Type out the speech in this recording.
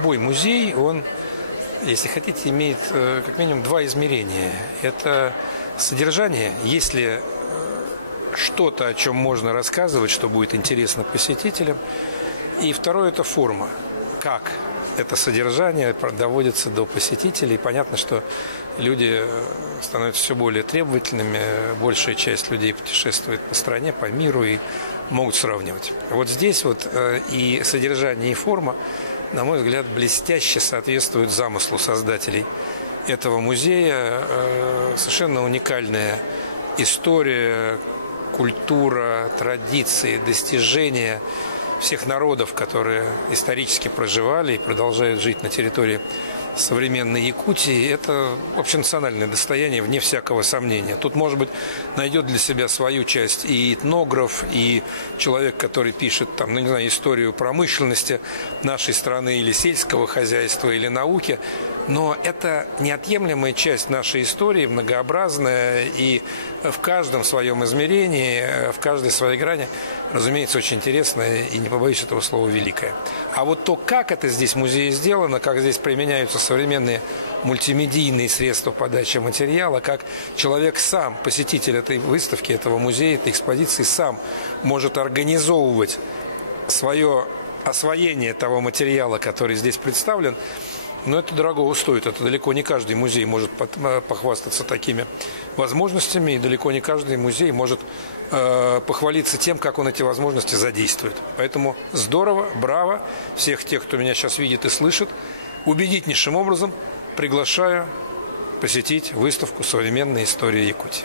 любой музей, он, если хотите, имеет как минимум два измерения. Это содержание, если что-то, о чем можно рассказывать, что будет интересно посетителям. И второе – это форма. Как это содержание доводится до посетителей. Понятно, что люди становятся все более требовательными. Большая часть людей путешествует по стране, по миру и могут сравнивать. Вот здесь вот и содержание, и форма, на мой взгляд, блестяще соответствуют замыслу создателей этого музея. Совершенно уникальная история, культура, традиции, достижения всех народов, которые исторически проживали и продолжают жить на территории современной Якутии, это общенациональное достояние, вне всякого сомнения. Тут, может быть, найдет для себя свою часть и этнограф, и человек, который пишет, там, ну, не знаю, историю промышленности нашей страны или сельского хозяйства, или науки, но это неотъемлемая часть нашей истории, многообразная, и в каждом своем измерении, в каждой своей грани, разумеется, очень интересная и, не побоюсь этого слова, великая. А вот то, как это здесь в музее сделано, как здесь применяются современные мультимедийные средства подачи материала, как человек сам, посетитель этой выставки, этого музея, этой экспозиции, сам может организовывать свое освоение того материала, который здесь представлен, но это дорого стоит. Это далеко не каждый музей может похвастаться такими возможностями, и далеко не каждый музей может похвалиться тем, как он эти возможности задействует. Поэтому здорово, браво, всех тех, кто меня сейчас видит и слышит, убедительнейшим образом приглашаю посетить выставку «Современная история Якутии».